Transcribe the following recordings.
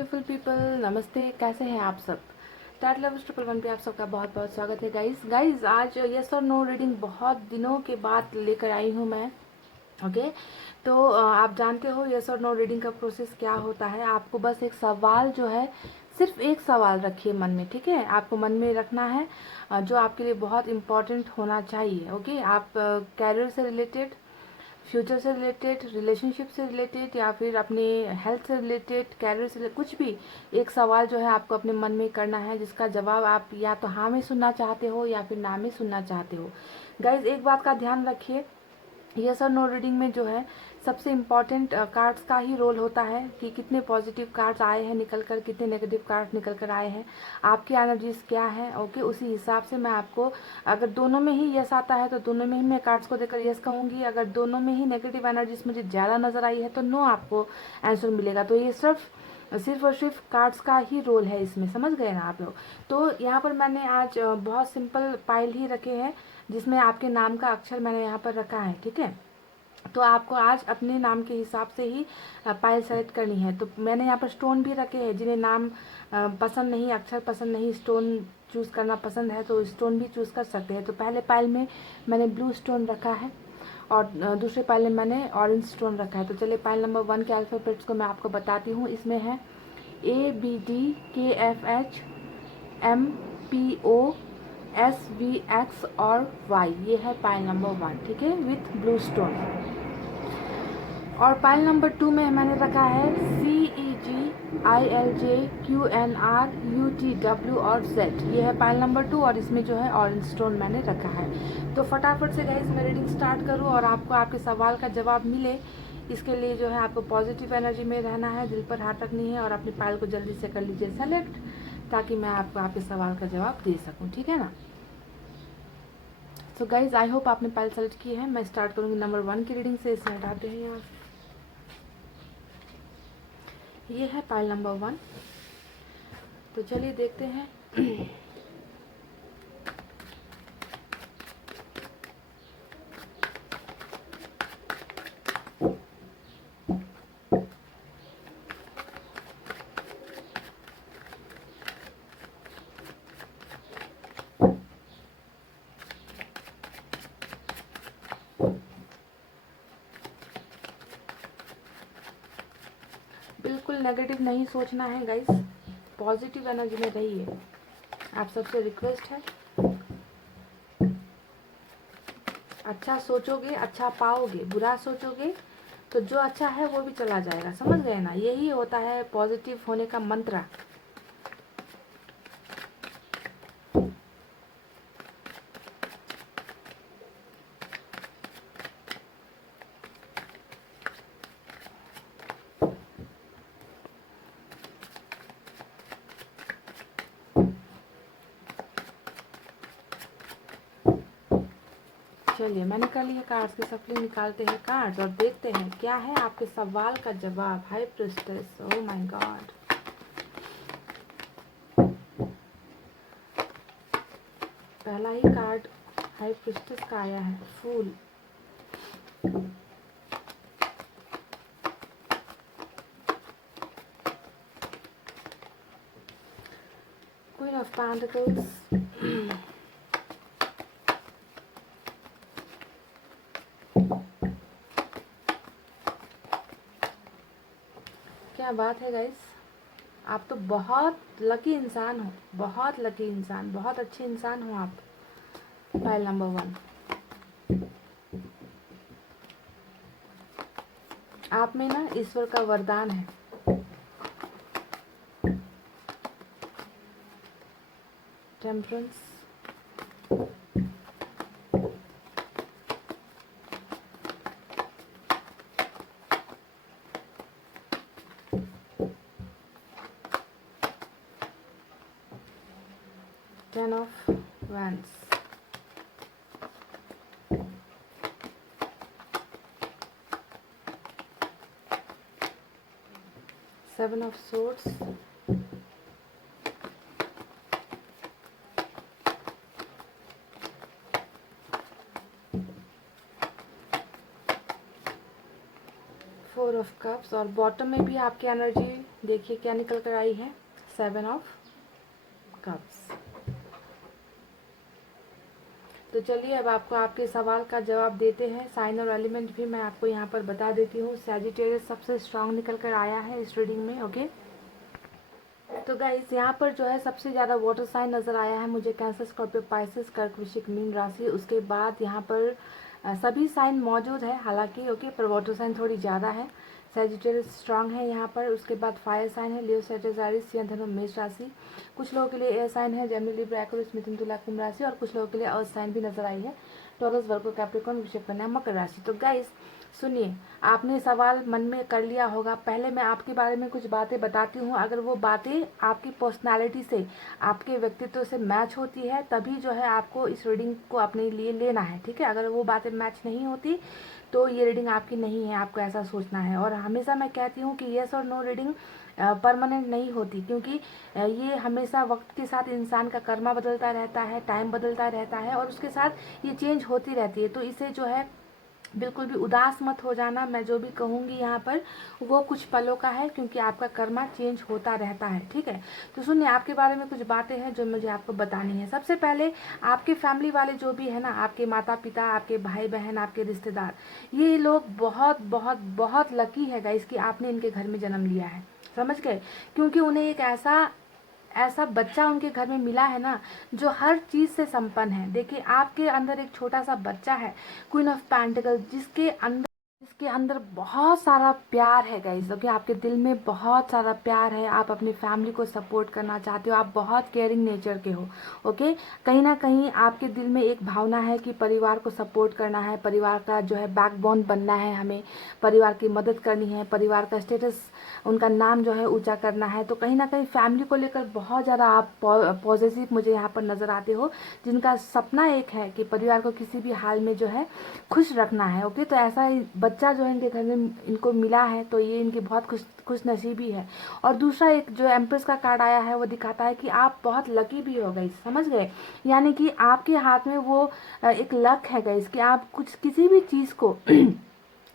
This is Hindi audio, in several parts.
ब्यूटीफुल पीपल, नमस्ते। कैसे हैं आप सब? टैट लवर्स 111 पे आप सबका बहुत बहुत स्वागत है गाइस। आज यस और नो रीडिंग बहुत दिनों के बाद लेकर आई हूँ मैं। ओके तो आप जानते हो यस और नो रीडिंग का प्रोसेस क्या होता है। आपको बस एक सवाल जो है, सिर्फ एक सवाल रखिए मन में, ठीक है? आपको मन में रखना है जो आपके लिए बहुत इम्पोर्टेंट होना चाहिए। ओके, आप कैरियर से रिलेटेड, फ्यूचर से रिलेटेड, रिलेशनशिप से रिलेटेड, या फिर अपने हेल्थ से रिलेटेड, कैरियर से कुछ भी एक सवाल जो है आपको अपने मन में करना है, जिसका जवाब आप या तो हाँ में सुनना चाहते हो या फिर ना में सुनना चाहते हो। गाइज एक बात का ध्यान रखिए, यस और नो रीडिंग में जो है सबसे इम्पॉर्टेंट कार्ड्स का ही रोल होता है कि कितने पॉजिटिव कार्ड्स आए हैं निकल कर, कितने नेगेटिव कार्ड्स निकल कर आए हैं, आपकी एनर्जीज क्या है। ओके, उसी हिसाब से मैं आपको, अगर दोनों में ही यस आता है तो दोनों में ही मैं कार्ड्स को देखकर यस कहूँगी। अगर दोनों में ही नेगेटिव एनर्जीज मुझे ज़्यादा नजर आई है तो नो आपको आंसर मिलेगा। तो ये सिर्फ और सिर्फ कार्ड्स का ही रोल है इसमें, समझ गए ना आप लोग? तो यहाँ पर मैंने आज बहुत सिंपल पाइल ही रखे हैं, जिसमें आपके नाम का अक्षर मैंने यहाँ पर रखा है, ठीक है? तो आपको आज अपने नाम के हिसाब से ही पाइल सेलेक्ट करनी है। तो मैंने यहाँ पर स्टोन भी रखे हैं, जिन्हें नाम पसंद नहीं, अक्षर पसंद नहीं, स्टोन चूज करना पसंद है तो स्टोन भी चूज कर सकते हैं। तो पहले पाइल में मैंने ब्लू स्टोन रखा है और दूसरे पाइल में मैंने ऑरेंज स्टोन रखा है। तो चलिए पाइल नंबर 1 के अल्फाबेट्स को मैं आपको बताती हूँ। इसमें है ABDKFHMPOSVX और Y। ये है पाइल नंबर 1, ठीक है, विथ ब्लू स्टोन। और पाइल नंबर 2 में मैंने रखा है CEGILJQNRUTW और Z। ये है पाइल नंबर 2 और इसमें जो है ऑरेंज स्टोन मैंने रखा है। तो फटाफट से गाइस मैं रीडिंग स्टार्ट करूँ और आपको आपके सवाल का जवाब मिले, इसके लिए जो है आपको पॉजिटिव एनर्जी में रहना है, दिल पर हाथ रखनी है और अपनी पाइल को जल्दी से कर लीजिए सेलेक्ट, ताकि मैं आपको आपके सवाल का जवाब दे सकूँ, ठीक है ना? तो गाइज आई होप आपने पाइल सेलेक्ट की है। मैं स्टार्ट करूँगी नंबर 1 की रीडिंग से। इसे हटाते हैं यहाँ। ये है पाइल नंबर 1। तो चलिए देखते हैं। बिल्कुल नेगेटिव नहीं सोचना है गाइस, पॉजिटिव एनर्जी में रहिए। आप सबसे रिक्वेस्ट है, अच्छा सोचोगे अच्छा पाओगे, बुरा सोचोगे तो जो अच्छा है वो भी चला जाएगा, समझ गए ना? यही होता है पॉजिटिव होने का मंत्र। चलिए मैंने कर लिया कार्ड्स की सफलिंग, निकालते हैं कार्ड्स और देखते हैं क्या है आपके सवाल का जवाब। High priestess, oh my God. पहला ही कार्ड हाई प्रिस्टेस का आया है, फूल। क्वीन ऑफ पेंटिकल्स, क्या बात है गाइस, आप तो बहुत लकी इंसान हो, बहुत लकी इंसान, बहुत अच्छे इंसान हो आप। फाइल नंबर 1, आप में ना ईश्वर का वरदान है। Temperance, ten of wands, seven of swords, four of cups. और बॉटम में भी आपकी एनर्जी देखिए क्या निकल कर आई है, 7 ऑफ कप्स। तो चलिए अब आपको आपके सवाल का जवाब देते हैं। साइन और एलिमेंट भी मैं आपको यहाँ पर बता देती हूँ। सैजिटेरियस सबसे स्ट्रांग निकल कर आया है इस रीडिंग में। ओके, तो गाइस यहाँ पर जो है सबसे ज़्यादा वाटर साइन नज़र आया है मुझे, कैंसर, स्कॉर्पियो, पाइसेस, कर्क, वृश्चिक, मीन राशि। उसके बाद यहाँ पर सभी साइन मौजूद है हालांकि, ओके, पर वाटर साइन थोड़ी ज़्यादा है। सैजिटेरियस स्ट्रांग है यहाँ पर। उसके बाद फायर साइन है लियो, सैजिटेरियस, या धनु, मेष राशि। कुछ लोगों के लिए एयर साइन है जेमिनी, लिब्रा, एक्वेरियस, मिथुन, तुला, कुंभ राशि। और कुछ लोगों के लिए अर्थ साइन भी नजर आई है, टॉरस, वर्गो, कैप्रिकॉर्न, वृश्चिक, कन्या, मकर राशि। तो गाइस सुनिए, आपने सवाल मन में कर लिया होगा। पहले मैं आपके बारे में कुछ बातें बताती हूँ, अगर वो बातें आपकी पर्सनालिटी से, आपके व्यक्तित्व से मैच होती है तभी जो है आपको इस रीडिंग को अपने लिए लेना है, ठीक है। अगर वो बातें मैच नहीं होती तो ये रीडिंग आपकी नहीं है, आपको ऐसा सोचना है। और हमेशा मैं कहती हूँ कि येस और नो रीडिंग परमानेंट नहीं होती, क्योंकि ये हमेशा वक्त के साथ इंसान का कर्मा बदलता रहता है, टाइम बदलता रहता है और उसके साथ ये चेंज होती रहती है। तो इसे जो है बिल्कुल भी उदास मत हो जाना। मैं जो भी कहूँगी यहाँ पर वो कुछ पलों का है, क्योंकि आपका कर्मा चेंज होता रहता है, ठीक है। तो सुनिए, आपके बारे में कुछ बातें हैं जो मुझे आपको बतानी है। सबसे पहले आपके फैमिली वाले जो भी है ना, आपके माता पिता, आपके भाई बहन, आपके रिश्तेदार, ये लोग बहुत बहुत बहुत लकी है गाइस कि आपने इनके घर में जन्म लिया है, समझ गए। क्योंकि उन्हें एक ऐसा बच्चा उनके घर में मिला है ना जो हर चीज से संपन्न है। देखिए आपके अंदर एक छोटा सा बच्चा है, क्वीन ऑफ पेंटिकल, जिसके अंदर बहुत सारा प्यार है गाइस। ओके, आपके दिल में बहुत सारा प्यार है, आप अपनी फैमिली को सपोर्ट करना चाहते हो, आप बहुत केयरिंग नेचर के हो। ओके, कहीं ना कहीं आपके दिल में एक भावना है कि परिवार को सपोर्ट करना है, परिवार का जो है बैकबोन बनना है, हमें परिवार की मदद करनी है, परिवार का स्टेटस, उनका नाम जो है ऊंचा करना है। तो कहीं ना कहीं फैमिली को लेकर बहुत ज़्यादा आप पॉजिटिव मुझे यहाँ पर नज़र आते हो, जिनका सपना एक है कि परिवार को किसी भी हाल में जो है खुश रखना है। ओके, तो ऐसा बच्चा जो है इनके घर में इनको मिला है, तो ये इनकी बहुत खुश नसीबी है। और दूसरा एक जो एम्प्रेस का कार्ड आया है वो दिखाता है कि आप बहुत लकी भी हो गई, समझ गए। यानी कि आपके हाथ में वो एक लक है गाइस कि आप कुछ किसी भी चीज़ को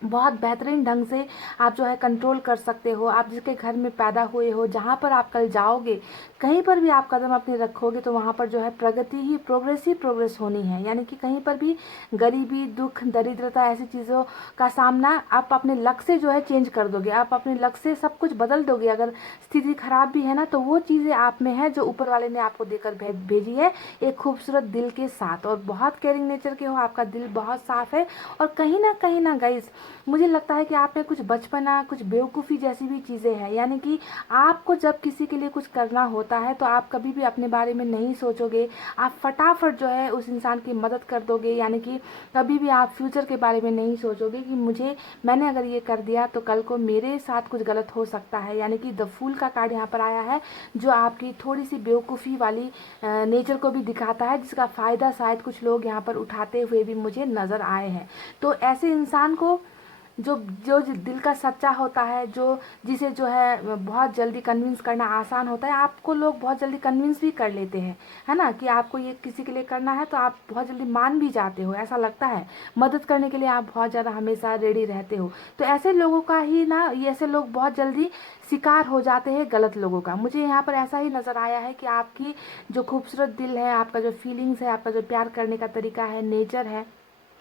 बहुत बेहतरीन ढंग से आप जो है कंट्रोल कर सकते हो। आप जिसके घर में पैदा हुए हो, जहाँ पर आप कल जाओगे, कहीं पर भी आप कदम अपने रखोगे तो वहाँ पर जो है प्रगति ही, प्रोग्रेस होनी है। यानी कि कहीं पर भी गरीबी, दुख, दरिद्रता, ऐसी चीज़ों का सामना आप अपने लक से जो है चेंज कर दोगे, आप अपने लक से सब कुछ बदल दोगे। अगर स्थिति खराब भी है ना तो वो चीज़ें आप में है जो ऊपर वाले ने आपको देकर भेजी है, एक खूबसूरत दिल के साथ। और बहुत केयरिंग नेचर के हो, आपका दिल बहुत साफ है। और कहीं ना गाइस मुझे लगता है कि आप में कुछ बचपना, कुछ बेवकूफ़ी जैसी भी चीज़ें हैं। यानी कि आपको जब किसी के लिए कुछ करना होता है तो आप कभी भी अपने बारे में नहीं सोचोगे, आप फटाफट जो है उस इंसान की मदद कर दोगे। यानी कि कभी भी आप फ्यूचर के बारे में नहीं सोचोगे कि मैंने अगर ये कर दिया तो कल को मेरे साथ कुछ गलत हो सकता है। यानी कि द फूल का कार्ड यहाँ पर आया है जो आपकी थोड़ी सी बेवकूफ़ी वाली नेचर को भी दिखाता है, जिसका फ़ायदा शायद कुछ लोग यहाँ पर उठाते हुए भी मुझे नज़र आए हैं। तो ऐसे इंसान को जो जो दिल का सच्चा होता है, जिसे जो है बहुत जल्दी कन्विंस करना आसान होता है, आपको लोग बहुत जल्दी कन्विंस भी कर लेते हैं, है ना। कि आपको ये किसी के लिए करना है तो आप बहुत जल्दी मान भी जाते हो, ऐसा लगता है। मदद करने के लिए आप बहुत ज़्यादा हमेशा रेडी रहते हो। तो ऐसे लोगों का ही ना, ये ऐसे लोग बहुत जल्दी शिकार हो जाते हैं गलत लोगों का। मुझे यहाँ पर ऐसा ही नज़र आया है कि आपकी जो खूबसूरत दिल है, आपका जो फीलिंग्स है, आपका जो प्यार करने का तरीका है, नेचर है,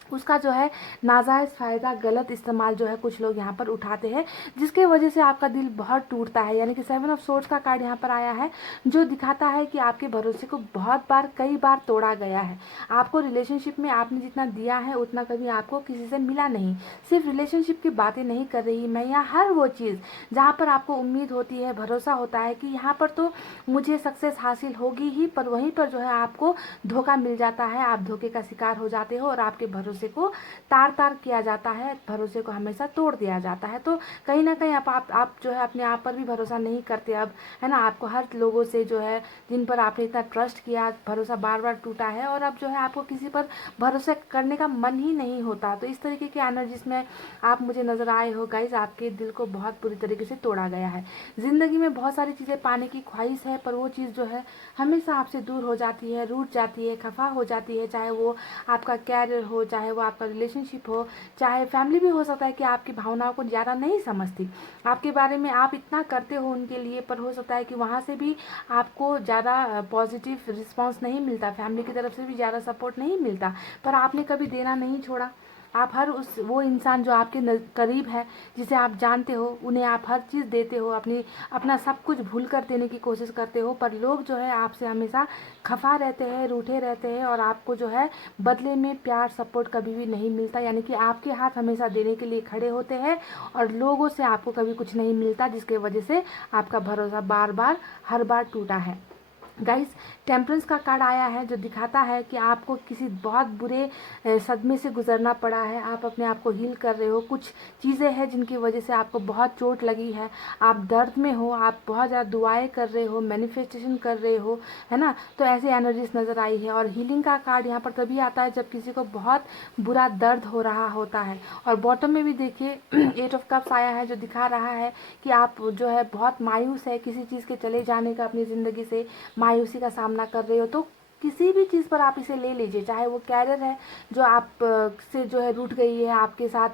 उसका जो है नाजायज़ फ़ायदा, गलत इस्तेमाल जो है कुछ लोग यहाँ पर उठाते हैं, जिसके वजह से आपका दिल बहुत टूटता है। यानी कि 7 ऑफ सोर्ड्स का कार्ड यहाँ पर आया है जो दिखाता है कि आपके भरोसे को बहुत बार, कई बार तोड़ा गया है। आपको रिलेशनशिप में आपने जितना दिया है उतना कभी आपको किसी से मिला नहीं। सिर्फ रिलेशनशिप की बातें नहीं कर रही मैं यहाँ, हर वो चीज़ जहाँ पर आपको उम्मीद होती है, भरोसा होता है कि यहाँ पर तो मुझे सक्सेस हासिल होगी ही, पर वहीं पर जो है आपको धोखा मिल जाता है, आप धोखे का शिकार हो जाते हो और आपके भरोसे को तार किया जाता है, भरोसे को हमेशा तोड़ दिया जाता है। तो कहीं ना कहीं आप जो है अपने आप पर भी भरोसा नहीं करते अब, है ना। आपको हर लोगों से जो है, जिन पर आपने इतना ट्रस्ट किया, भरोसा बार बार टूटा है और अब जो है आपको किसी पर भरोसा करने का मन ही नहीं होता। तो इस तरीके की एनर्जीज में आप मुझे नजर आए हो गाइज। आपके दिल को बहुत बुरी तरीके से तोड़ा गया है। जिंदगी में बहुत सारी चीज़ें पाने की ख्वाहिश है, पर वो चीज़ जो है हमेशा आपसे दूर हो जाती है, रूठ जाती है, खफा हो जाती है। चाहे वो आपका कैरियर हो, चाहे चाहे वो आपका रिलेशनशिप हो, चाहे फैमिली भी हो सकता है कि आपकी भावनाओं को ज़्यादा नहीं समझती, आपके बारे में आप इतना करते हो उनके लिए, पर हो सकता है कि वहाँ से भी आपको ज़्यादा पॉजिटिव रिस्पॉन्स नहीं मिलता, फैमिली की तरफ से भी ज़्यादा सपोर्ट नहीं मिलता, पर आपने कभी देना नहीं छोड़ा। आप हर वो इंसान जो आपके करीब है, जिसे आप जानते हो, उन्हें आप हर चीज़ देते हो, अपना सब कुछ भूल कर देने की कोशिश करते हो, पर लोग जो है आपसे हमेशा खफा रहते हैं, रूठे रहते हैं, और आपको जो है बदले में प्यार सपोर्ट कभी भी नहीं मिलता। यानी कि आपके हाथ हमेशा देने के लिए खड़े होते हैं और लोगों से आपको कभी कुछ नहीं मिलता, जिसके वजह से आपका भरोसा बार बार हर बार टूटा है। गाइस, टेम्परेंस का कार्ड आया है जो दिखाता है कि आपको किसी बहुत बुरे सदमे से गुजरना पड़ा है, आप अपने आप को हील कर रहे हो, कुछ चीज़ें हैं जिनकी वजह से आपको बहुत चोट लगी है, आप दर्द में हो, आप बहुत ज़्यादा दुआएं कर रहे हो, मैनिफेस्टेशन कर रहे हो, है ना। तो ऐसे एनर्जीज नज़र आई है। और हीलिंग का कार्ड यहाँ पर तभी आता है जब किसी को बहुत बुरा दर्द हो रहा होता है। और बॉटम में भी देखिए 8 ऑफ कप्स आया है जो दिखा रहा है कि आप जो है बहुत मायूस है किसी चीज़ के चले जाने का, अपनी ज़िंदगी से मायूसी का सामना कर रहे हो। तो किसी भी चीज़ पर आप इसे ले लीजिए, चाहे वो कैरियर है जो आप से जो है रूठ गई है आपके साथ,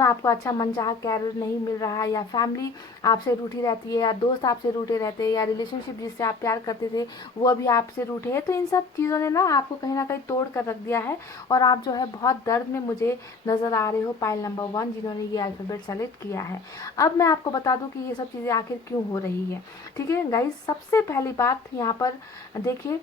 आपको अच्छा मनचाहा कैरियर नहीं मिल रहा है, या फैमिली आपसे रूठी रहती है, या दोस्त आपसे रूठे रहते हैं, या रिलेशनशिप जिससे आप प्यार करते थे वो अभी आपसे रूठे हैं। तो इन सब चीज़ों ने ना आपको कहीं ना कहीं तोड़ कर रख दिया है, और आप जो है बहुत दर्द में मुझे नज़र आ रहे हो, पाइल नंबर 1 जिन्होंने ये अल्फ़ाबेट सेलेक्ट किया है। अब मैं आपको बता दूं कि ये सब चीज़ें आखिर क्यों हो रही है। ठीक है गाइस, सबसे पहली बात यहाँ पर देखिए,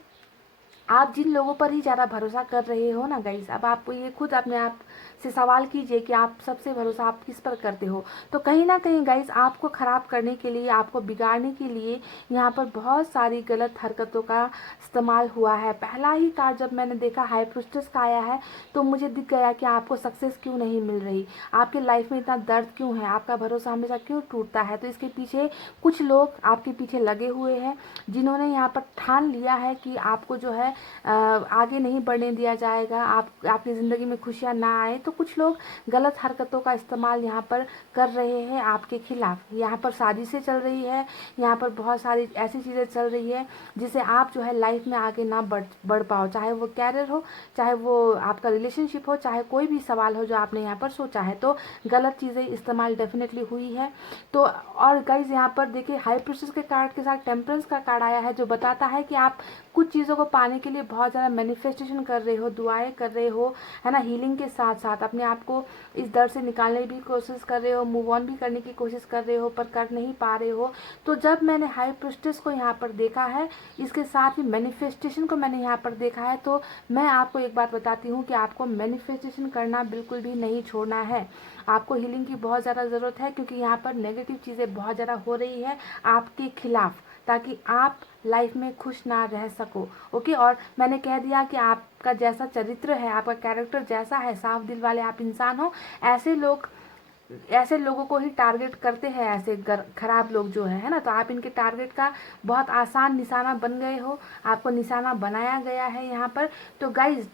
आप जिन लोगों पर ही ज़्यादा भरोसा कर रहे हो ना गाइस, अब आप ये खुद अपने आप से सवाल कीजिए कि आप सबसे भरोसा आप किस पर करते हो। तो कहीं ना कहीं गाइस आपको ख़राब करने के लिए, आपको बिगाड़ने के लिए यहाँ पर बहुत सारी गलत हरकतों का इस्तेमाल हुआ है। पहला ही कार्ड जब मैंने देखा हाई प्रीस्टेस का आया है तो मुझे दिख गया कि आपको सक्सेस क्यों नहीं मिल रही, आपके लाइफ में इतना दर्द क्यों है, आपका भरोसा हमेशा क्यों टूटता है। तो इसके पीछे कुछ लोग आपके पीछे लगे हुए हैं जिन्होंने यहाँ पर ठान लिया है कि आपको जो है आगे नहीं बढ़ने दिया जाएगा, आपकी ज़िंदगी में खुशियाँ ना आए। तो कुछ लोग गलत हरकतों का इस्तेमाल यहाँ पर कर रहे हैं आपके खिलाफ। यहाँ पर साजिशें चल रही है, यहाँ पर बहुत सारी ऐसी चीज़ें चल रही है जिससे आप जो है लाइफ में आगे ना बढ़ पाओ, चाहे वो कैरियर हो, चाहे वो आपका रिलेशनशिप हो, चाहे कोई भी सवाल हो जो आपने यहाँ पर सोचा है। तो गलत चीज़ें इस्तेमाल डेफिनेटली हुई है। तो और गाइज यहाँ पर देखिए हाई प्रीस्टेस के कार्ड के साथ टेम्परेंस का कार्ड आया है जो बताता है कि आप कुछ चीज़ों को पाने के लिए बहुत ज़्यादा मैनिफेस्टेशन कर रहे हो, दुआएं कर रहे हो, है ना। हीलिंग के साथ साथ अपने आप को इस दर्द से निकालने की कोशिश कर रहे हो, मूव ऑन भी करने की कोशिश कर रहे हो, पर कर नहीं पा रहे हो। तो जब मैंने हाई प्रीस्टेस को यहाँ पर देखा है, इसके साथ ही मैनिफेस्टेशन को मैंने यहाँ पर देखा है, तो मैं आपको एक बात बताती हूँ कि आपको मैनिफेस्टेशन करना बिल्कुल भी नहीं छोड़ना है। आपको हीलिंग की बहुत ज़्यादा ज़रूरत है, क्योंकि यहाँ पर नेगेटिव चीज़ें बहुत ज़्यादा हो रही है आपके खिलाफ, ताकि आप लाइफ में खुश ना रह सको। ओके, और मैंने कह दिया कि आपका जैसा चरित्र है, आपका कैरेक्टर जैसा है, साफ दिल वाले आप इंसान हो, ऐसे लोगों को ही टारगेट करते हैं ऐसे खराब लोग जो है ना। तो आप इनके टारगेट का बहुत आसान निशाना बन गए हो, आपको निशाना बनाया गया है यहाँ पर। तो गाइज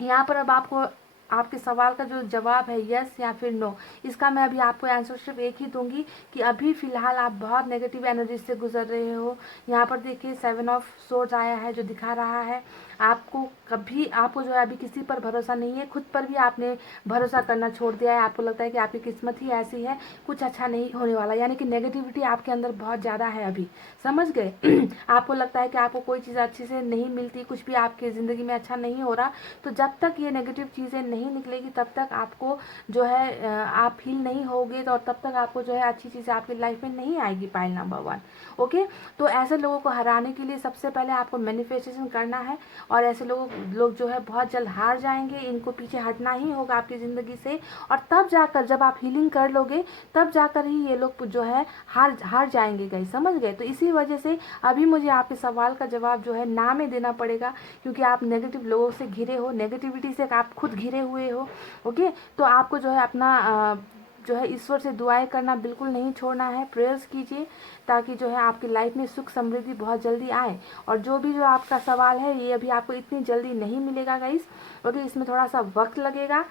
यहाँ पर अब आपको आपके सवाल का जो जवाब है यस या फिर नो, इसका मैं अभी आपको आंसर सिर्फ एक ही दूंगी कि अभी फ़िलहाल आप बहुत नेगेटिव एनर्जी से गुजर रहे हो। यहाँ पर देखिए 7 ऑफ सोर्ड्स आया है जो दिखा रहा है आपको जो है अभी किसी पर भरोसा नहीं है, खुद पर भी आपने भरोसा करना छोड़ दिया है। आपको लगता है कि आपकी किस्मत ही ऐसी है, कुछ अच्छा नहीं होने वाला, यानी कि नेगेटिविटी आपके अंदर बहुत ज़्यादा है अभी, समझ गए। आपको लगता है कि आपको कोई चीज़ अच्छे से नहीं मिलती, कुछ भी आपकी ज़िंदगी में अच्छा नहीं हो रहा। तो जब तक ये नेगेटिव चीज़ें नहीं निकलेगी तब तक आपको जो है आप हील नहीं होगे, तो तब तक आपको जो है अच्छी चीज़ें आपकी लाइफ में नहीं आएगी। Pile number 1। ओके, तो ऐसे लोगों को हराने के लिए सबसे पहले आपको मैनिफेस्टेशन करना है, और ऐसे लोग जो है बहुत जल्द हार जाएंगे, इनको पीछे हटना ही होगा आपकी ज़िंदगी से। और तब जाकर जब आप हीलिंग कर लोगे तब जाकर ही ये लोग जो है हार जाएंगे गाइस, समझ गए। तो इसी वजह से अभी मुझे आपके सवाल का जवाब जो है ना में देना पड़ेगा, क्योंकि आप नेगेटिव लोगों से घिरे हो, नेगेटिविटी से आप खुद घिरे हुए हो। ओके, तो आपको जो है अपना जो है ईश्वर से दुआएं करना बिल्कुल नहीं छोड़ना है, प्रेयर्स कीजिए ताकि जो है आपकी लाइफ में सुख समृद्धि बहुत जल्दी आए। और जो आपका सवाल है ये अभी आपको इतनी जल्दी नहीं मिलेगा गाइस, ओके, इसमें थोड़ा सा वक्त लगेगा।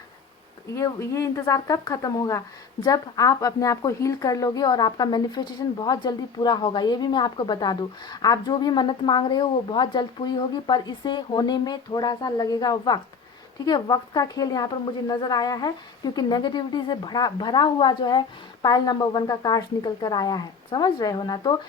ये इंतज़ार कब ख़त्म होगा, जब आप अपने आप को हील कर लोगे और आपका मैनिफेस्टेशन बहुत जल्दी पूरा होगा। ये भी मैं आपको बता दूं, आप जो भी मन्नत मांग रहे हो वो बहुत जल्द पूरी होगी, पर इसे होने में थोड़ा सा लगेगा वक्त। ठीक है, वक्त का खेल यहाँ पर मुझे नज़र आया है, क्योंकि नेगेटिविटी से भरा भरा हुआ जो है पाइल नंबर 1 का कार्ड्स निकल कर आया है, समझ रहे हो ना। तो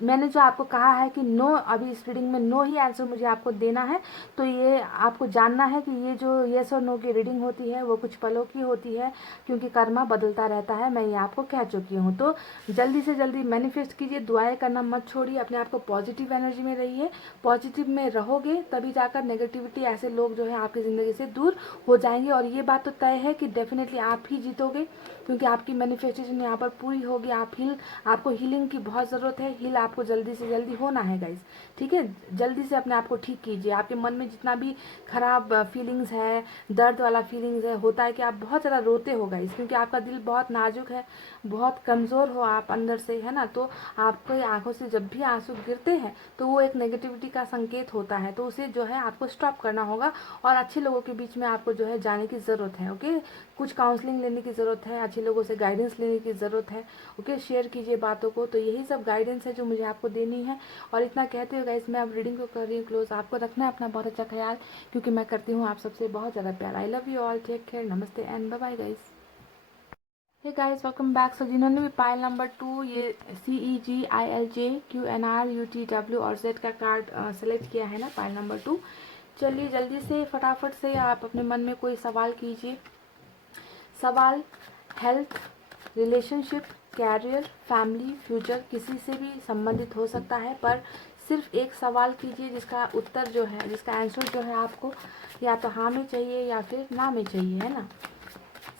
मैंने जो आपको कहा है कि नो, अभी इस रीडिंग में नो ही आंसर मुझे आपको देना है, तो ये आपको जानना है कि ये जो येस और नो की रीडिंग होती है वो कुछ पलों की होती है, क्योंकि कर्मा बदलता रहता है, मैं ये आपको कह चुकी हूँ। तो जल्दी से जल्दी मैनिफेस्ट कीजिए, दुआएं करना मत छोड़िए, अपने आप को पॉजिटिव एनर्जी में रहिए, पॉजिटिव में रहोगे तभी जाकर नेगेटिविटी, ऐसे लोग जो है आपकी ज़िंदगी से दूर हो जाएंगे। और ये बात तो तय है कि डेफिनेटली आप ही जीतोगे, क्योंकि आपकी मैनिफेस्टेशन यहाँ पर पूरी होगी। आपको हीलिंग की बहुत ज़रूरत है, हील आपको जल्दी से जल्दी होना है गाइस, ठीक है। जल्दी से अपने आप को ठीक कीजिए। आपके मन में जितना भी खराब फीलिंग्स है, दर्द वाला फीलिंग्स है, होता है कि आप बहुत ज़्यादा रोते हो गाइस, क्योंकि आपका दिल बहुत नाजुक है, बहुत कमज़ोर हो आप अंदर से, है ना। तो आपकी आंखों से जब भी आंसू गिरते हैं तो वो एक नेगेटिविटी का संकेत होता है, तो उसे जो है आपको स्टॉप करना होगा, और अच्छे लोगों के बीच में आपको जो है जाने की ज़रूरत है, ओके। कुछ काउंसलिंग लेने की ज़रूरत है, अच्छे लोगों से गाइडेंस लेने की ज़रूरत है, ओके। शेयर कीजिए बातों को। तो यही सब गाइडेंस है जो मुझे आपको देनी है, और इतना कहते हो गाइस, मैं अब रीडिंग को कर रही हूँ क्लोज। आपको रखना है अपना बहुत अच्छा ख्याल, क्योंकि मैं करती हूँ आप सबसे बहुत ज़्यादा प्यार। I love you all, take care, नमस्ते and bye bye guys. Hey guys, welcome back. So जिन्होंने भी पाइल नंबर 2, ये CEGILJQNRUTW और Z का कार्ड सेलेक्ट किया है ना, पाइल नंबर 2, चलिए जल्दी से फटाफट से आप अपने मन में कोई सवाल कीजिए। सवाल health, relationship, career, family, future, किसी से भी संबंधित हो सकता है, पर सिर्फ एक सवाल कीजिए जिसका उत्तर जो है, जिसका आंसर जो है आपको या तो हाँ में चाहिए या फिर ना में चाहिए, है ना।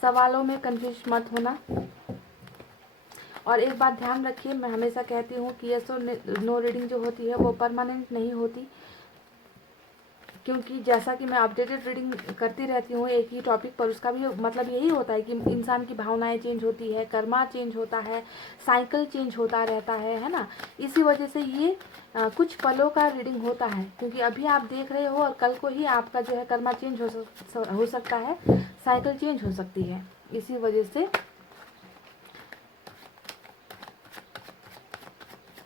सवालों में कंफ्यूज मत होना। और एक बात ध्यान रखिए, मैं हमेशा कहती हूँ कि यस और नो रीडिंग जो होती है वो परमानेंट नहीं होती, क्योंकि जैसा कि मैं अपडेटेड रीडिंग करती रहती हूँ एक ही टॉपिक पर, उसका भी मतलब यही होता है कि इंसान की भावनाएं चेंज होती है, कर्मा चेंज होता है, साइकिल चेंज होता रहता है ना। इसी वजह से ये कुछ पलों का रीडिंग होता है, क्योंकि अभी आप देख रहे हो और कल को ही आपका जो है कर्मा चेंज हो सकता है, साइकिल चेंज हो सकती है। इसी वजह से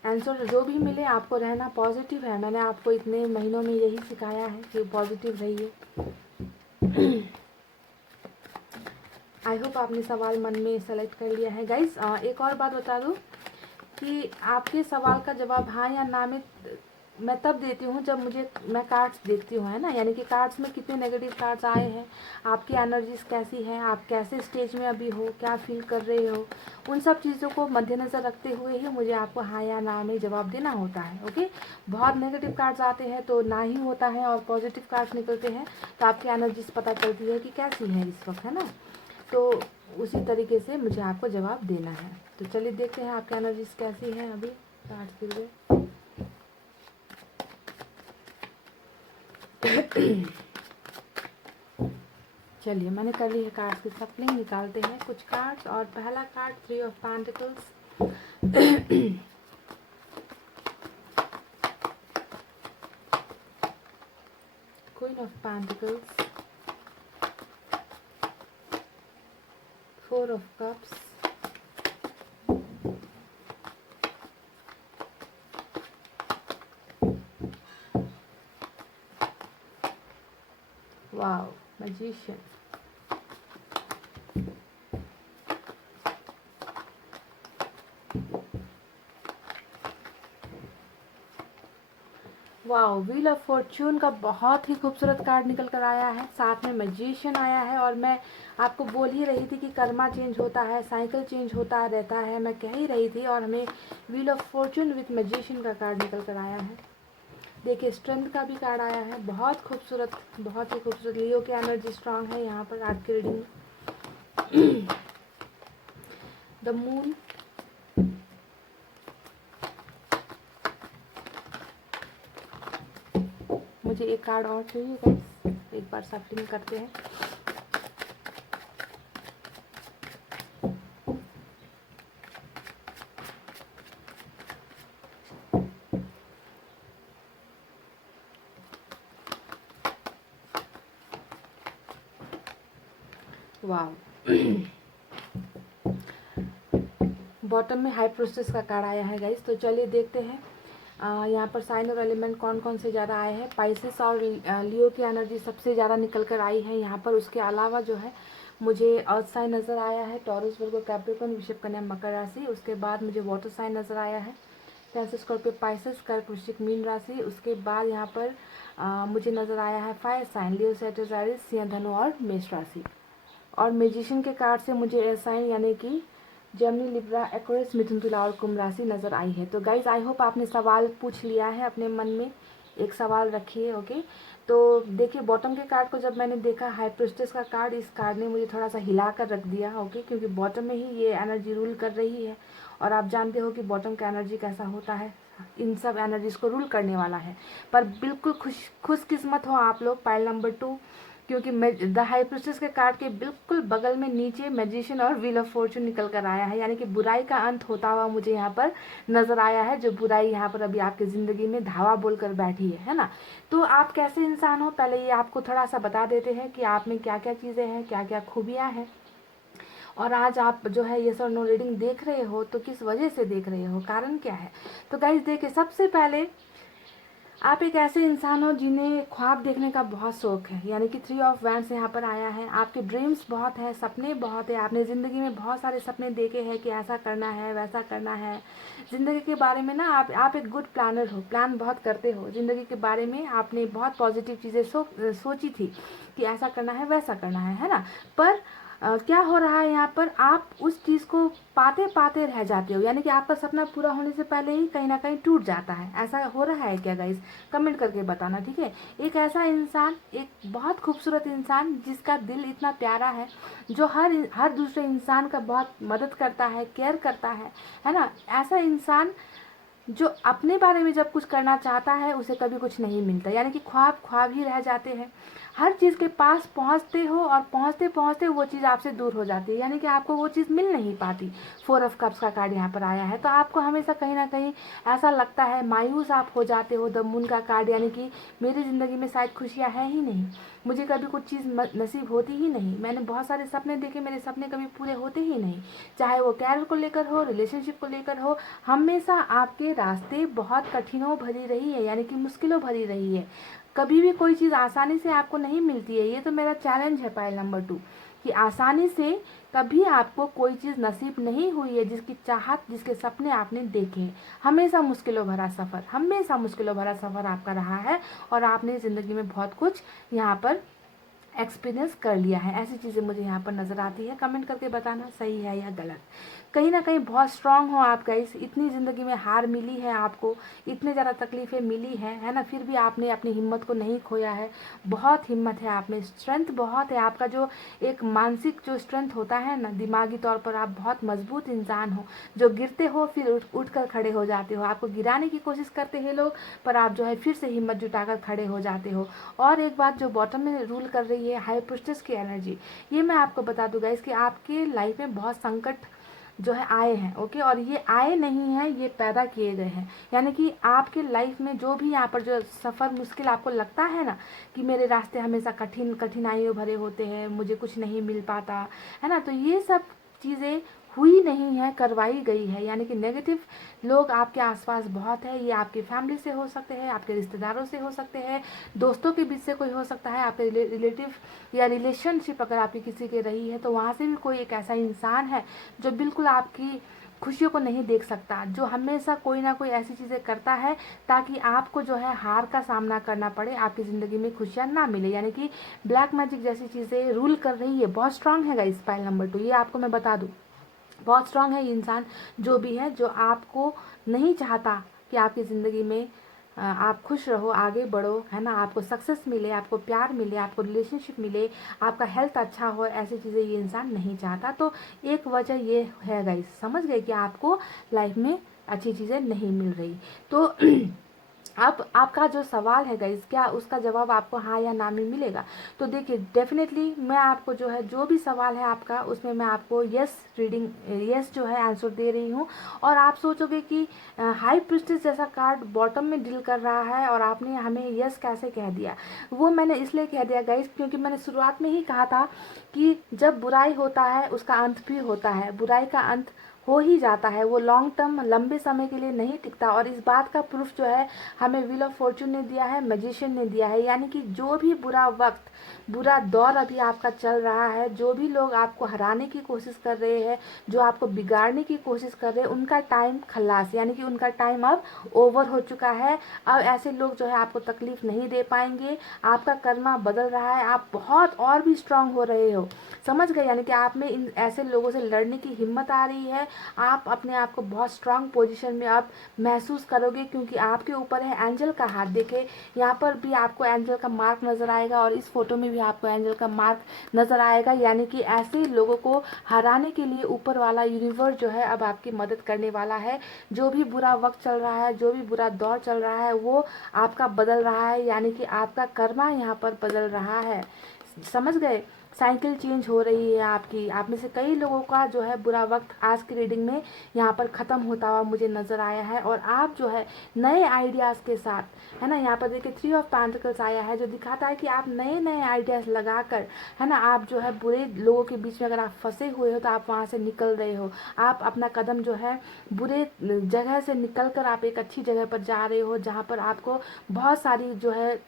आंसर जो भी मिले आपको रहना पॉजिटिव है। मैंने आपको इतने महीनों में यही सिखाया है कि पॉजिटिव रहिए। आई होप आपने सवाल मन में सेलेक्ट कर लिया है गाइस। एक और बात बता दूं कि आपके सवाल का जवाब हाँ या ना में मैं तब देती हूँ जब मैं कार्ड्स देखती हूँ, है ना। यानी कि कार्ड्स में कितने नेगेटिव कार्ड्स आए हैं, आपकी एनर्जीज कैसी है, आप कैसे स्टेज में अभी हो, क्या फील कर रहे हो, उन सब चीज़ों को मद्देनज़र रखते हुए ही मुझे आपको हाँ या ना में जवाब देना होता है, ओके। बहुत नेगेटिव कार्ड्स आते हैं तो ना ही होता है, और पॉजिटिव कार्ड्स निकलते हैं तो आपकी एनर्जीज पता चलती है कि कैसी है इस वक्त, है ना। तो उसी तरीके से मुझे आपको जवाब देना है। तो चलिए देखते हैं आपकी एनर्जीज कैसी है। अभी कार्ड्स गिर गए। चलिए मैंने कर ली है कार्ड्स की सफलिंग, निकालते हैं कुछ कार्ड्स। और पहला card 3 of pentacles, queen of pentacles, 4 of cups, wow, magician, wow, wheel of Fortune का बहुत ही खूबसूरत कार्ड निकल कर आया है, साथ में मैजिशियन आया है। और मैं आपको बोल ही रही थी कि कर्मा चेंज होता है, साइकिल चेंज होता रहता है, मैं कह ही रही थी। और हमें wheel of Fortune with magician का कार्ड निकल कर आया है। देखिए स्ट्रेंथ का भी कार्ड आया है, बहुत खूबसूरत, बहुत ही खूबसूरत। लियो की एनर्जी स्ट्रांग है यहाँ पर आज की रीडिंग में। द मून, मुझे एक कार्ड और चाहिए गाइस, एक बार सफलिंग करते हैं। वाह, बॉटम में हाई प्रोसेस का कार्ड आया है गाइस। तो चलिए देखते हैं यहाँ पर साइन और एलिमेंट कौन कौन से ज़्यादा आए हैं, पाइसेस और लियो की एनर्जी सबसे ज़्यादा निकल कर आई है यहाँ पर। उसके अलावा जो है मुझे अर्थ साइन नज़र आया है, टॉरस, वर्गो, कैप्रिकॉर्न, वृषभ, कन्या, मकर राशि। उसके बाद मुझे वाटर साइन नज़र आया है, कैंसर, स्कॉर्पियो, पाइसेस, कर्क, वृश्चिक, मीन राशि। उसके बाद यहाँ पर मुझे नज़र आया है फायर साइन, लियो, सैजिटेरियस, सिंह, धनु और मेष राशि। और मैजिशियन के कार्ड से मुझे एयर साइन यानी कि जेमिनी, लिब्रा, एक्वेरियस, मिथुन, तुला और कुंभ राशि नज़र आई है। तो गाइज आई होप आपने सवाल पूछ लिया है अपने मन में, एक सवाल रखिए। ओके, तो देखिए बॉटम के कार्ड को जब मैंने देखा, हाई प्रिस्टेस का कार्ड, इस कार्ड ने मुझे थोड़ा सा हिला कर रख दिया। ओके, क्योंकि बॉटम में ही ये एनर्जी रूल कर रही है और आप जानते हो कि बॉटम का एनर्जी कैसा होता है, इन सब एनर्जीज को रूल करने वाला है। पर बिल्कुल खुशकिस्मत हो आप लोग, पाइल नंबर 2, क्योंकि द हाई प्रिस्टेस के कार्ड के बिल्कुल बगल में नीचे मैजिशियन और व्हील ऑफ फॉर्चून निकल कर आया है, यानी कि बुराई का अंत होता हुआ मुझे यहाँ पर नजर आया है। जो बुराई यहाँ पर अभी आपकी ज़िंदगी में धावा बोलकर बैठी है ना। तो आप कैसे इंसान हो, पहले ये आपको थोड़ा सा बता देते हैं कि आप में क्या क्या चीज़ें हैं, क्या क्या खूबियाँ हैं। और आज आप जो है येस और नो रीडिंग देख रहे हो तो किस वजह से देख रहे हो, कारण क्या है। तो गाइस देखिए, सबसे पहले आप एक ऐसे इंसान हो जिन्हें ख्वाब देखने का बहुत शौक है, यानी कि 3 ऑफ वैंड्स यहाँ पर आया है। आपके ड्रीम्स बहुत है, सपने बहुत है, आपने ज़िंदगी में बहुत सारे सपने देखे हैं कि ऐसा करना है, वैसा करना है। ज़िंदगी के बारे में ना आप एक गुड प्लानर हो, प्लान बहुत करते हो ज़िंदगी के बारे में। आपने बहुत पॉजिटिव चीज़ें सोची थी कि ऐसा करना है, वैसा करना है ना। पर क्या हो रहा है यहाँ पर, आप उस चीज़ को पाते पाते रह जाते हो, यानी कि आपका सपना पूरा होने से पहले ही कहीं ना कहीं टूट जाता है। ऐसा हो रहा है क्या गाइस, कमेंट करके बताना, ठीक है। एक ऐसा इंसान, एक बहुत खूबसूरत इंसान जिसका दिल इतना प्यारा है, जो हर दूसरे इंसान का बहुत मदद करता है, केयर करता है ना। ऐसा इंसान जो अपने बारे में जब कुछ करना चाहता है उसे कभी कुछ नहीं मिलता, यानी कि ख्वाब ख्वाब ही रह जाते हैं। हर चीज़ के पास पहुंचते हो और पहुंचते पहुंचते वो चीज़ आपसे दूर हो जाती है, यानी कि आपको वो चीज़ मिल नहीं पाती। 4 ऑफ कप्स का कार्ड यहाँ पर आया है, तो आपको हमेशा कहीं ना कहीं ऐसा लगता है, मायूस आप हो जाते हो। द मून का कार्ड, यानी कि मेरी ज़िंदगी में शायद खुशियाँ है ही नहीं, मुझे कभी कुछ चीज़ नसीब होती ही नहीं। मैंने बहुत सारे सपने देखे, मेरे सपने कभी पूरे होते ही नहीं, चाहे वो कैरियर को लेकर हो, रिलेशनशिप को लेकर हो। हमेशा आपके रास्ते बहुत कठिनों भरी रही है, यानी कि मुश्किलों भरी रही है। कभी भी कोई चीज़ आसानी से आपको नहीं मिलती है। ये तो मेरा चैलेंज है पाइल नंबर 2, कि आसानी से कभी आपको कोई चीज़ नसीब नहीं हुई है जिसकी चाहत, जिसके सपने आपने देखे हैं। हमेशा मुश्किलों भरा सफ़र, हमेशा मुश्किलों भरा सफ़र आपका रहा है और आपने ज़िंदगी में बहुत कुछ यहाँ पर एक्सपीरियंस कर लिया है। ऐसी चीज़ें मुझे यहाँ पर नज़र आती है, कमेंट करके बताना सही है या गलत। कहीं ना कहीं बहुत स्ट्रांग हो आप गाइस, इतनी ज़िंदगी में हार मिली है आपको, इतने ज़्यादा तकलीफ़ें मिली हैं, है ना, फिर भी आपने अपनी हिम्मत को नहीं खोया है। बहुत हिम्मत है आप में, स्ट्रेंथ बहुत है आपका। जो एक मानसिक जो स्ट्रेंथ होता है ना, दिमागी तौर पर आप बहुत मजबूत इंसान हो, जो गिरते हो फिर उठ कर खड़े हो जाते हो। आपको गिराने की कोशिश करते हैं लोग, पर आप जो है फिर से हिम्मत जुटाकर खड़े हो जाते हो। और एक बात जो बॉटम में रूल कर रही है, हाई प्रिस्टेस की एनर्जी, ये मैं आपको बता दूँ गाइस कि आपके लाइफ में बहुत संकट जो है आए हैं। ओके, और ये आए नहीं हैं, ये पैदा किए गए हैं। यानी कि आपके लाइफ में जो भी यहाँ पर जो सफ़र मुश्किल आपको लगता है ना, कि मेरे रास्ते हमेशा कठिनाइयों भरे होते हैं, मुझे कुछ नहीं मिल पाता है ना, तो ये सब चीज़ें हुई नहीं है, करवाई गई है। यानी कि नेगेटिव लोग आपके आसपास बहुत है। ये आपकी फैमिली से हो सकते हैं, आपके रिश्तेदारों से हो सकते हैं, दोस्तों के बीच से कोई हो सकता है, आपके रिलेटिव या रिलेशनशिप अगर आपकी किसी के रही है तो वहाँ से भी कोई एक ऐसा इंसान है जो बिल्कुल आपकी खुशियों को नहीं देख सकता, जो हमेशा कोई ना कोई ऐसी चीज़ें करता है ताकि आपको जो है हार का सामना करना पड़े, आपकी ज़िंदगी में खुशियाँ ना मिले। यानी कि ब्लैक मैजिक जैसी चीज़ें रूल कर रही है। बहुत स्ट्रांग है गाइस पाइल नंबर 2, ये आपको मैं बता दूँ, बहुत स्ट्रांग है ये इंसान जो भी है, जो आपको नहीं चाहता कि आपकी ज़िंदगी में आप खुश रहो, आगे बढ़ो, है ना, आपको सक्सेस मिले, आपको प्यार मिले, आपको रिलेशनशिप मिले, आपका हेल्थ अच्छा हो, ऐसी चीज़ें ये इंसान नहीं चाहता। तो एक वजह ये है गाइस, समझ गए कि आपको लाइफ में अच्छी चीज़ें नहीं मिल रही। तो अब आपका जो सवाल है गाइस, क्या उसका जवाब आपको हाँ या ना में मिलेगा। तो देखिए डेफिनेटली मैं आपको जो है, जो भी सवाल है आपका, उसमें मैं आपको यस जो है आंसर दे रही हूँ। और आप सोचोगे कि हाई प्रिस्टेस जैसा कार्ड बॉटम में डील कर रहा है और आपने हमें यस कैसे कह दिया। वो मैंने इसलिए कह दिया गाइस क्योंकि मैंने शुरुआत में ही कहा था कि जब बुराई होता है उसका अंत भी होता है, बुराई का अंत हो ही जाता है, वो लॉन्ग टर्म लंबे समय के लिए नहीं टिकता। और इस बात का प्रूफ जो है हमें व्हील ऑफ फॉर्चून ने दिया है, मैजिशियन ने दिया है। यानी कि जो भी बुरा वक्त, बुरा दौर अभी आपका चल रहा है, जो भी लोग आपको हराने की कोशिश कर रहे हैं, जो आपको बिगाड़ने की कोशिश कर रहे हैं, उनका टाइम खल्लास, यानी कि उनका टाइम अब ओवर हो चुका है। अब ऐसे लोग जो है आपको तकलीफ नहीं दे पाएंगे। आपका कर्मा बदल रहा है, आप बहुत और भी स्ट्रांग हो रहे हो, समझ गए। यानी कि आप में इन ऐसे लोगों से लड़ने की हिम्मत आ रही है। आप अपने आप को बहुत स्ट्रांग पोजीशन में आप महसूस करोगे, क्योंकि आपके ऊपर है एंजल का हाथ। देखे यहाँ पर भी आपको एंजल का मार्क नजर आएगा, और इस फोटो में भी आपको एंजल का मार्क नजर आएगा। यानी कि ऐसे लोगों को हराने के लिए ऊपर वाला यूनिवर्स जो है अब आपकी मदद करने वाला है। जो भी बुरा वक्त चल रहा है, जो भी बुरा दौर चल रहा है, वो आपका बदल रहा है। यानी कि आपका कर्मा यहाँ पर बदल रहा है, समझ गए। साइकिल चेंज हो रही है आपकी। आप में से कई लोगों का जो है बुरा वक्त आज की रीडिंग में यहाँ पर ख़त्म होता हुआ मुझे नज़र आया है। और आप जो है नए आइडियाज़ के साथ, है ना, यहाँ पर देखिए 3 ऑफ पेंटिकल्स आया है, जो दिखाता है कि आप नए नए आइडियाज़ लगाकर, है ना, आप जो है बुरे लोगों के बीच में अगर आप फंसे हुए हो तो आप वहाँ से निकल रहे हो। आप अपना कदम जो है बुरे जगह से निकल कर आप एक अच्छी जगह पर जा रहे हो, जहाँ पर आपको बहुत सारी जो है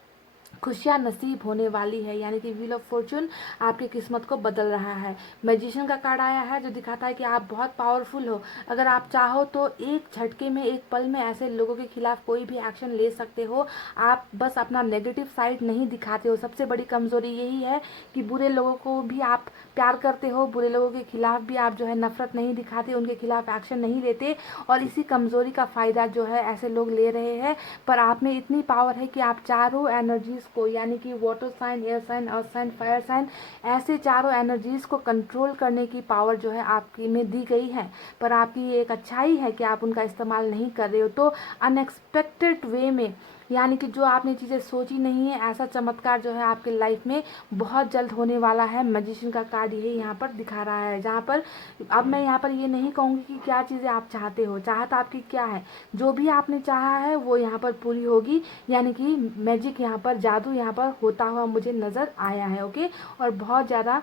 खुशियाँ नसीब होने वाली है। यानी कि व्हील ऑफ फॉर्चून आपकी किस्मत को बदल रहा है। मैजिशियन का कार्ड आया है, जो दिखाता है कि आप बहुत पावरफुल हो। अगर आप चाहो तो एक झटके में, एक पल में ऐसे लोगों के खिलाफ कोई भी एक्शन ले सकते हो। आप बस अपना नेगेटिव साइड नहीं दिखाते हो। सबसे बड़ी कमजोरी यही है कि बुरे लोगों को भी आप प्यार करते हो, बुरे लोगों के खिलाफ भी आप जो है नफरत नहीं दिखाते, उनके खिलाफ एक्शन नहीं लेते। और इसी कमजोरी का फायदा जो है ऐसे लोग ले रहे हैं। पर आप में इतनी पावर है कि आप चारों एनर्जीज को, यानी कि water sign, air sign, earth sign, fire sign, ऐसे चारों एनर्जीज को कंट्रोल करने की पावर जो है आपकी में दी गई है। पर आपकी ये एक अच्छाई है कि आप उनका इस्तेमाल नहीं कर रहे हो। तो अनएक्सपेक्टेड वे में, यानी कि जो आपने चीज़ें सोची नहीं है, ऐसा चमत्कार जो है आपके लाइफ में बहुत जल्द होने वाला है। मैजिशियन का कार्ड यही यहाँ पर दिखा रहा है, जहाँ पर अब मैं यहाँ पर ये नहीं कहूँगी कि क्या चीज़ें आप चाहते हो, चाहत आपकी क्या है। जो भी आपने चाहा है वो यहाँ पर पूरी होगी। यानी कि मैजिक यहाँ पर, जादू यहाँ पर होता हुआ मुझे नज़र आया है। ओके, और बहुत ज़्यादा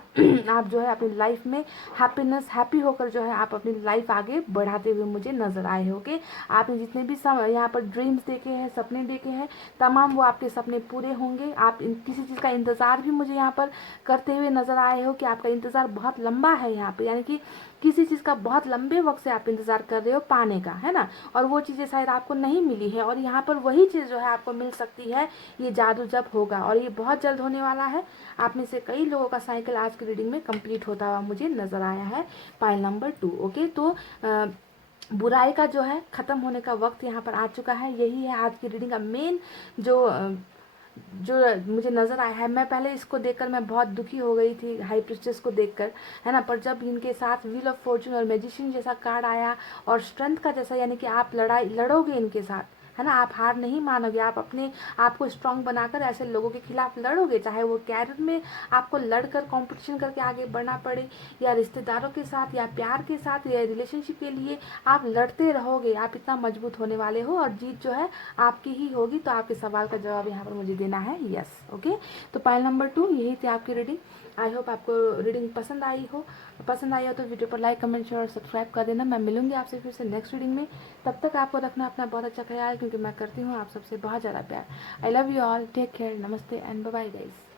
आप जो है अपनी लाइफ में हैप्पीनेस, हैप्पी होकर जो है आप अपनी लाइफ आगे बढ़ाते हुए मुझे नज़र आए हो। ओके, आपने जितने भी यहाँ पर ड्रीम्स देखे हैं, सपने देखे हैं, तमाम वो आपके सपने पूरे होंगे। आप किसी चीज़ का इंतज़ार भी मुझे यहाँ पर करते हुए नज़र आए हो, कि आपका इंतज़ार बहुत लंबा है यहाँ पे। यानी कि किसी चीज़ का बहुत लंबे वक्त से आप इंतज़ार कर रहे हो पाने का, है ना, और वो चीज़ें शायद आपको नहीं मिली है, और यहाँ पर वही चीज़ जो है आपको मिल सकती है, ये जादू जब होगा। और ये बहुत जल्द होने वाला है। आप में से कई लोगों का साइकिल आज की रीडिंग में कंप्लीट होता हुआ मुझे नज़र आया है, पाइल नंबर 2। ओके, तो बुराई का जो है ख़त्म होने का वक्त यहाँ पर आ चुका है। यही है आज की रीडिंग का मेन जो मुझे नज़र आया है। मैं पहले इसको देखकर मैं बहुत दुखी हो गई थी, हाई प्रिस्टेस को देखकर, है ना, पर जब इनके साथ व्हील ऑफ फॉर्चून और मैजिशियन जैसा कार्ड आया, और स्ट्रेंथ का जैसा, यानी कि आप लड़ोगे इनके साथ, है ना, आप हार नहीं मानोगे, आप अपने आप को स्ट्रांग बनाकर ऐसे लोगों के खिलाफ लड़ोगे। चाहे वो कैरियर में आपको लड़कर कंपटीशन करके आगे बढ़ना पड़े, या रिश्तेदारों के साथ, या प्यार के साथ, या रिलेशनशिप के लिए आप लड़ते रहोगे। आप इतना मजबूत होने वाले हो, और जीत जो है आपकी ही होगी। तो आपके सवाल का जवाब यहाँ पर मुझे देना है यस। ओके, तो पाइल नंबर 2 यही थी आपकी रीडिंग। आई होप आपको रीडिंग पसंद आई हो तो वीडियो पर लाइक, कमेंट, शेयर और सब्सक्राइब कर देना। मैं मिलूंगी आपसे फिर से नेक्स्ट रीडिंग में। तब तक आपको रखना अपना बहुत अच्छा ख्याल, क्योंकि मैं करती हूँ आप सबसे बहुत ज़्यादा प्यार। I love you all, take care, नमस्ते एंड बाय बाय गाइस।